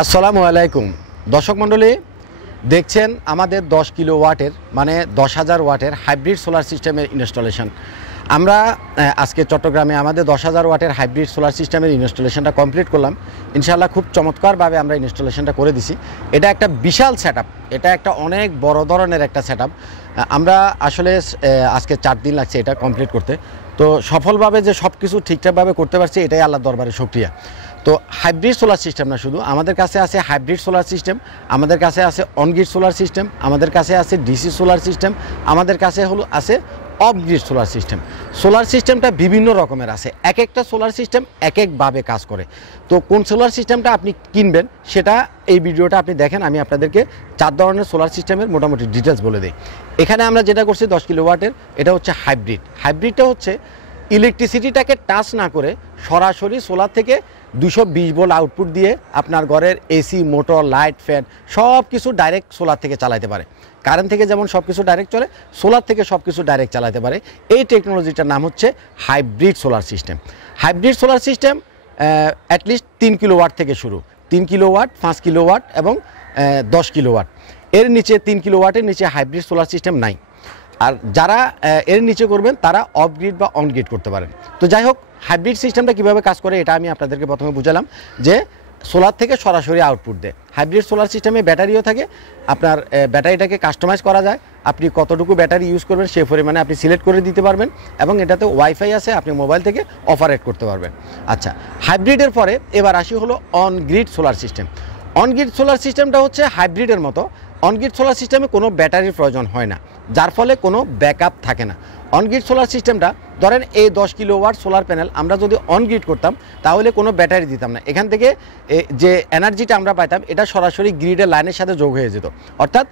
আসসালামু আলাইকুম দর্শক মণ্ডলী, দেখছেন আমাদের 10 কিলোওয়াটের মানে 10,000 ওয়াটের হাইব্রিড সোলার সিস্টেমের ইনস্টলেশন। আমরা আজকে চট্টগ্রামে আমাদের 10,000 ওয়াটের হাইব্রিড সোলার সিস্টেমের ইনস্টলেশনটা কমপ্লিট করলাম। ইনশাআল্লাহ খুব চমৎকারভাবে আমরা ইনস্টলেশনটা করে দিছি। এটা একটা বিশাল সেটআপ, এটা একটা অনেক বড় ধরনের একটা সেটআপ। আমরা আসলে আজকে 4 দিন লাগছে এটা কমপ্লিট করতে। তো সফলভাবে যে সব কিছু ঠিকঠাকভাবে করতে পারছি এটাই আল্লাহর দরবারে শুকরিয়া। তো হাইব্রিড সোলার সিস্টেম না শুধু, আমাদের কাছে আছে হাইব্রিড সোলার সিস্টেম, আমাদের কাছে আছে অনগ্রিড সোলার সিস্টেম, আমাদের কাছে আছে ডিসি সোলার সিস্টেম, আমাদের কাছে আছে অফগ্রিড সোলার সিস্টেম। সোলার সিস্টেমটা বিভিন্ন রকমের আছে, এক একটা সোলার সিস্টেম এক একভাবে কাজ করে। তো কোন সোলার সিস্টেমটা আপনি কিনবেন সেটা এই ভিডিওটা আপনি দেখেন। আমি আপনাদেরকে 4 ধরনের সোলার সিস্টেমের মোটামুটি ডিটেলস বলে দিই। এখানে আমরা যেটা করছি 10 কিলোওয়াটের, এটা হচ্ছে হাইব্রিড। হাইব্রিডটা হচ্ছে ইলেকট্রিসিটিটাকে টাচ না করে সরাসরি সোলার থেকে 220 ভোল্ট আউটপুট দিয়ে আপনার ঘরের এসি, মোটর, লাইট, ফ্যান সব কিছু ডাইরেক্ট সোলার থেকে চালাতে পারে। কারেন্ট থেকে যেমন সব কিছু ডাইরেক্ট চলে, সোলার থেকে সব কিছু ডাইরেক্ট চালাতে পারে। এই টেকনোলজিটার নাম হচ্ছে hybrid solar system. Hybrid solar system at least 3 kilowatt থেকে শুরু, 3 কিলোওয়াট, 5 কিলোওয়াট এবং 10 কিলোওয়াট। এর নিচে 3 কিলোওয়াটের নিচে হাইব্রিড সোলার সিস্টেম নাই। আর যারা এর নিচে করবেন তারা অফগ্রিড বা অনগ্রিড করতে পারেন। তো যাই হোক, হাইব্রিড সিস্টেমটা কীভাবে কাজ করে এটা আমি আপনাদেরকে প্রথমে বুঝালাম যে সোলার থেকে সরাসরি আউটপুট দেয়। হাইব্রিড সোলার সিস্টেমে ব্যাটারিও থাকে, আপনার ব্যাটারিটাকে কাস্টমাইজ করা যায়। আপনি কতটুকু ব্যাটারি ইউজ করবেন সেই পরিমাণে আপনি সিলেক্ট করে দিতে পারবেন, এবং এটাতে ওয়াইফাই আছে, আপনি মোবাইল থেকে অপারেট করতে পারবেন। আচ্ছা, হাইব্রিডের পরে এবার আসি হলো on-grid solar system. On-grid solar সিস্টেমটা হচ্ছে হাইব্রিডের মতো। অনগ্রিড সোলার সিস্টেমে কোনো ব্যাটারির প্রয়োজন হয় না, যার ফলে কোনো ব্যাকআপ থাকে না। অনগ্রিড সোলার সিস্টেমটা ধরেন এই 10 কিলোওয়াট সোলার প্যানেল আমরা যদি অনগ্রিড করতাম তাহলে কোনো ব্যাটারি দিতাম না। এখান থেকে যে এনার্জিটা আমরা পাইতাম এটা সরাসরি গ্রিডের লাইনের সাথে যোগ হয়ে যেত। অর্থাৎ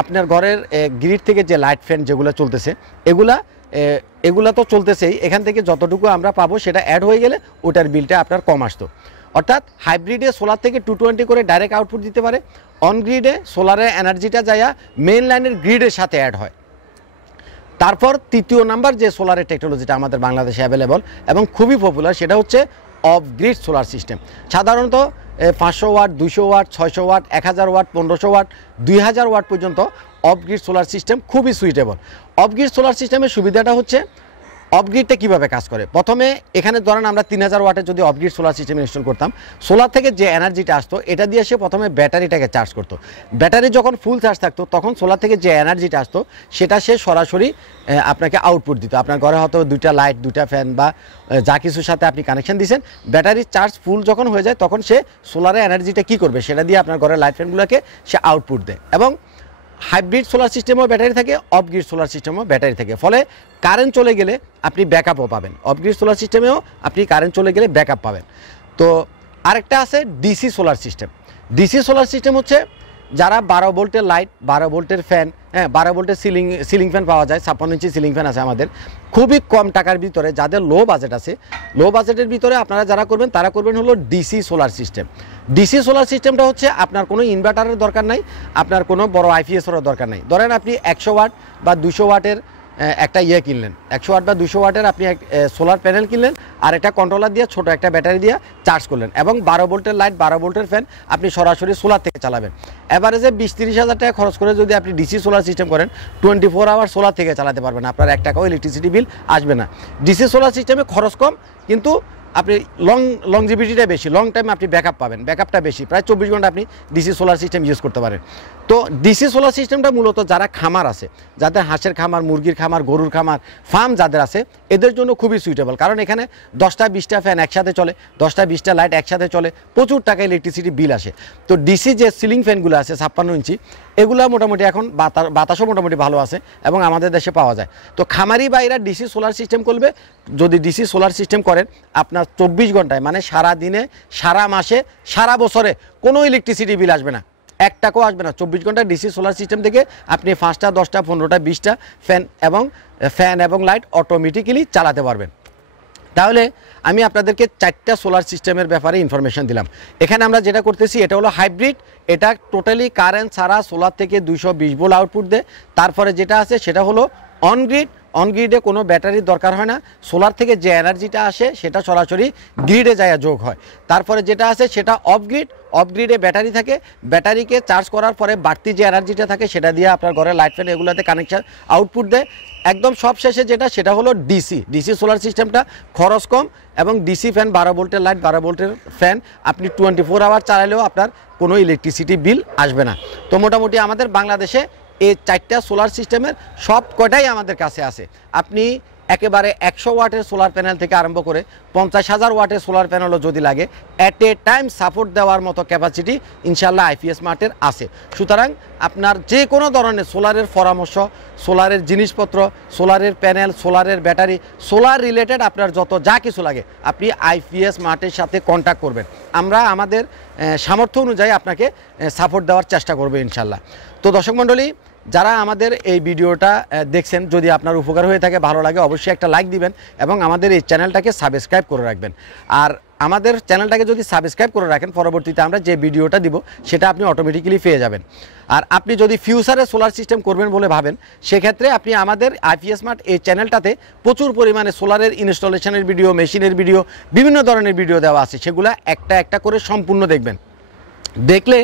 আপনার ঘরের গ্রিড থেকে যে লাইট ফ্যান যেগুলো চলতেছে এগুলা তো চলতেছেই, এখান থেকে যতটুকু আমরা পাবো সেটা অ্যাড হয়ে গেলে ওটার বিলটা আপনার কম আসতো। অর্থাৎ হাইব্রিডে সোলার থেকে 220 করে ডাইরেক্ট আউটপুট দিতে পারে, অনগ্রিডে সোলারের এনার্জিটা যায় মেইন লাইনের গ্রিডের সাথে অ্যাড হয়। তারপর তৃতীয় নাম্বার যে সোলারের টেকনোলজিটা আমাদের বাংলাদেশে অ্যাভেলেবল এবং খুবই পপুলার সেটা হচ্ছে অফগ্রিড সোলার সিস্টেম। সাধারণত 500 watt, 200 watt, 600 watt, 1000 watt, 1500 watt, 2000 watt পর্যন্ত অফগ্রিড সোলার সিস্টেম খুবই সুইটেবল। অফগ্রিড সোলার সিস্টেমের সুবিধাটা হচ্ছে অফগ্রিডটা কীভাবে কাজ করে। প্রথমে এখানে ধরেন আমরা 3000 ওয়াটের যদি অফগ্রিড সোলার সিস্টেম ইনস্টল করতাম, সোলার থেকে যে এনার্জিটা আসতো এটা দিয়ে সে প্রথমে ব্যাটারিটাকে চার্জ করতো। ব্যাটারি যখন ফুল চার্জ থাকতো তখন সোলার থেকে যে এনার্জিটা আসতো সেটা সে সরাসরি আপনাকে আউটপুট দিত। আপনার ঘরে হয়তো 2টা লাইট, 2টা ফ্যান বা যা কিছুর সাথে আপনি কানেকশন দিয়েছেন, ব্যাটারির চার্জ ফুল যখন হয়ে যায় তখন সে সোলারের এনার্জিটা কী করবে সেটা দিয়ে আপনার ঘরের লাইট ফ্যানগুলোকে সে আউটপুট দেয়। এবং হাইব্রিড সোলার সিস্টেমও ব্যাটারি থাকে, অফগ্রিড সোলার সিস্টেমও ব্যাটারি থাকে, ফলে কারেন্ট চলে গেলে আপনি ব্যাকআপও পাবেন। অফগ্রিড সোলার সিস্টেমেও আপনি কারেন্ট চলে গেলে ব্যাকআপ পাবেন। তো আরেকটা আছে DC solar system. DC solar system হচ্ছে যারা 12 ভোল্টের লাইট, 12 ভোল্টের ফ্যান, 12 ভোল্টের সিলিং ফ্যান পাওয়া যায়, 56 ইঞ্চি সিলিং ফ্যান আছে আমাদের খুবই কম টাকার ভিতরে। যাদের লো বাজেট আছে, লো বাজেটের ভিতরে আপনারা যারা করবেন তারা করবেন হলো DC solar system. DC solar সিস্টেমটা হচ্ছে আপনার কোনো ইনভার্টারের দরকার নাই, আপনার কোনো বড় আইপিএসেরও দরকার নাই। ধরেন আপনি 100 ওয়াট বা 200 ওয়াটের একটা কিনলেন, 100 ওয়াট বা 200 ওয়াটের আপনি সোলার প্যানেল কিনলেন, আর একটা কন্ট্রোলার দিয়ে ছোটো একটা ব্যাটারি দিয়ে চার্জ করলেন, এবং 12 ভোল্টের লাইট, 12 ভোল্টের ফ্যান আপনি সরাসরি সোলার থেকে চালাবেন। এভারেজে 20-30 হাজার টাকা খরচ করে যদি আপনি ডিসি সোলার সিস্টেম করেন 24 আওয়ার সোলার থেকে চালাতে পারবেন, আপনার 1 টাকাও ইলেকট্রিসিটি বিল আসবে না। ডিসি সোলার সিস্টেমে খরচ কম, কিন্তু আপনি লংজিভিটিটা বেশি, লং টাইম আপনি ব্যাকআপ পাবেন, ব্যাকআপটা বেশি, প্রায় 24 ঘন্টা আপনি ডিসি সোলার সিস্টেম ইউজ করতে পারেন। তো ডিসি সোলার সিস্টেমটা মূলত যারা খামার আছে, যাদের হাঁসের খামার, মুরগির খামার, গরুর খামার, ফার্ম যাদের আছে এদের জন্য খুবই সুইটেবল। কারণ এখানে 10টা-20টা ফ্যান একসাথে চলে, 10টা-20টা লাইট একসাথে চলে, প্রচুর টাকা ইলেকট্রিসিটি বিল আসে। তো ডিসি যে সিলিং ফ্যানগুলো আছে 56 ইঞ্চি, এগুলো মোটামুটি এখন বাতাসও মোটামুটি ভালো আছে এবং আমাদের দেশে পাওয়া যায়। তো খামারি বাইরা ডিসি সোলার সিস্টেম করবে, যদি ডিসি সোলার সিস্টেম করেন আপনার 24 ঘন্টায় মানে সারা দিনে, সারা মাসে, সারা বছরে কোনো ইলেকট্রিসিটি বিল আসবে না, 1 টাকাও আসবে না। 24 ঘন্টা ডিসি সোলার সিস্টেম থেকে আপনি 5টা, 10টা, 15টা, 20টা ফ্যান এবং লাইট অটোমেটিক্যালি চালাতে পারবেন। তাহলে আমি আপনাদেরকে 4টা সোলার সিস্টেমের ব্যাপারে ইনফরমেশন দিলাম। এখানে আমরা যেটা করতেছি এটা হলো হাইব্রিড, এটা টোটালি কারেন্ট ছাড়া সোলার থেকে 220 ভোল্ট আউটপুট দেয়। তারপরে যেটা আছে সেটা হলো অনগ্রিড, অন গ্রিডে কোনো ব্যাটারির দরকার হয় না। সোলার থেকে যে এনার্জিটা আসে সেটা সরাসরি গ্রিডে যায় যোগ হয়। তারপরে যেটা আছে সেটা অফ গ্রিডে ব্যাটারি থাকে, ব্যাটারিকে চার্জ করার পরে বাড়তি যে এনার্জিটা থাকে সেটা দিয়ে আপনার ঘরে লাইট ফ্যান এগুলোতে কানেকশন আউটপুট দেয়। একদম সব শেষে সেটা হলো ডিসি সোলার সিস্টেমটা খরচ কম, এবং ডিসি ফ্যান 12 ভোল্টের লাইট 12 ভোল্টের ফ্যান আপনি 24 আওয়ার চালালেও আপনার কোনো ইলেকট্রিসিটি বিল আসবে না। তো মোটামুটি আমাদের বাংলাদেশে এই 4টা সোলার সিস্টেমের সব কটাই আমাদের কাছে আছে। আপনি একেবারে 100 ওয়াটের সোলার প্যানেল থেকে আরম্ভ করে 50,000 ওয়াটের সোলার প্যানেলও যদি লাগে অ্যাট এ টাইম সাপোর্ট দেওয়ার মতো ক্যাপাসিটি ইনশাল্লাহ আইপিএস মার্টের আছে। সুতরাং আপনার যে কোনো ধরনের সোলারের পরামর্শ, সোলারের জিনিসপত্র, সোলারের প্যানেল, সোলারের ব্যাটারি, সোলার রিলেটেড আপনার যত যা কিছু লাগে আপনি আইপিএস মার্টের সাথে কন্ট্যাক্ট করবেন। আমরা আমাদের সামর্থ্য অনুযায়ী আপনাকে সাপোর্ট দেওয়ার চেষ্টা করবো ইনশাল্লাহ। তো দর্শক মণ্ডলী, যারা আমাদের এই ভিডিওটা দেখছেন, যদি আপনার উপকার হয়ে থাকে, ভালো লাগে, অবশ্যই একটা লাইক দিবেন এবং আমাদের এই চ্যানেলটাকে সাবস্ক্রাইব করে রাখবেন। আর আমাদের চ্যানেলটাকে যদি সাবস্ক্রাইব করে রাখেন, পরবর্তীতে আমরা যে ভিডিওটা দিব সেটা আপনি অটোমেটিক্যালি পেয়ে যাবেন। আর আপনি যদি ফিউচারে সোলার সিস্টেম করবেন বলে ভাবেন, সেক্ষেত্রে আপনি আমাদের আইপিএস মার্ট এই চ্যানেলটাতে প্রচুর পরিমাণে সোলারের ইনস্টলেশনের ভিডিও, মেশিনের ভিডিও, বিভিন্ন ধরনের ভিডিও দেওয়া আছে। সেগুলো একটা একটা করে সম্পূর্ণ দেখবেন। দেখলে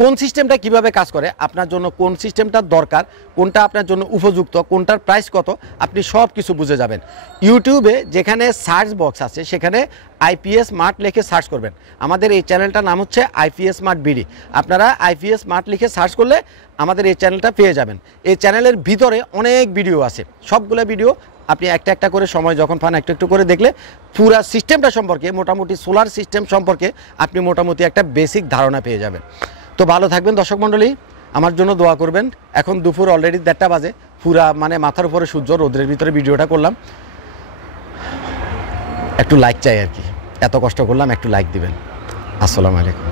কোন সিস্টেমটা কিভাবে কাজ করে, আপনার জন্য কোন সিস্টেমটা দরকার, কোনটা আপনার জন্য উপযুক্ত, কোনটার প্রাইস কত, আপনি সব কিছু বুঝে যাবেন। ইউটিউবে যেখানে সার্চ বক্স আছে সেখানে আইপিএস মার্ট লিখে সার্চ করবেন। আমাদের এই চ্যানেলটার নাম হচ্ছে আইপিএস মার্ট বিডি। আপনারা আইপিএস মার্ট লিখে সার্চ করলে আমাদের এই চ্যানেলটা পেয়ে যাবেন। এই চ্যানেলের ভিতরে অনেক ভিডিও আছে, সবগুলো ভিডিও আপনি একটা একটা করে সময় যখন পান একটু একটু করে দেখলে পুরো সিস্টেমটা সম্পর্কে, মোটামুটি সোলার সিস্টেম সম্পর্কে আপনি মোটামুটি একটা বেসিক ধারণা পেয়ে যাবেন। তো ভালো থাকবেন দর্শক মণ্ডলী, আমার জন্য দোয়া করবেন। এখন দুপুর অলরেডি 1:30 বাজে, পুরা মানে মাথার উপরে সূর্য, রোদ্রের ভিতরে ভিডিওটা করলাম। একটু লাইক চাই আর কি, এত কষ্ট করলাম, একটু লাইক দিবেন। আসসালামু আলাইকুম।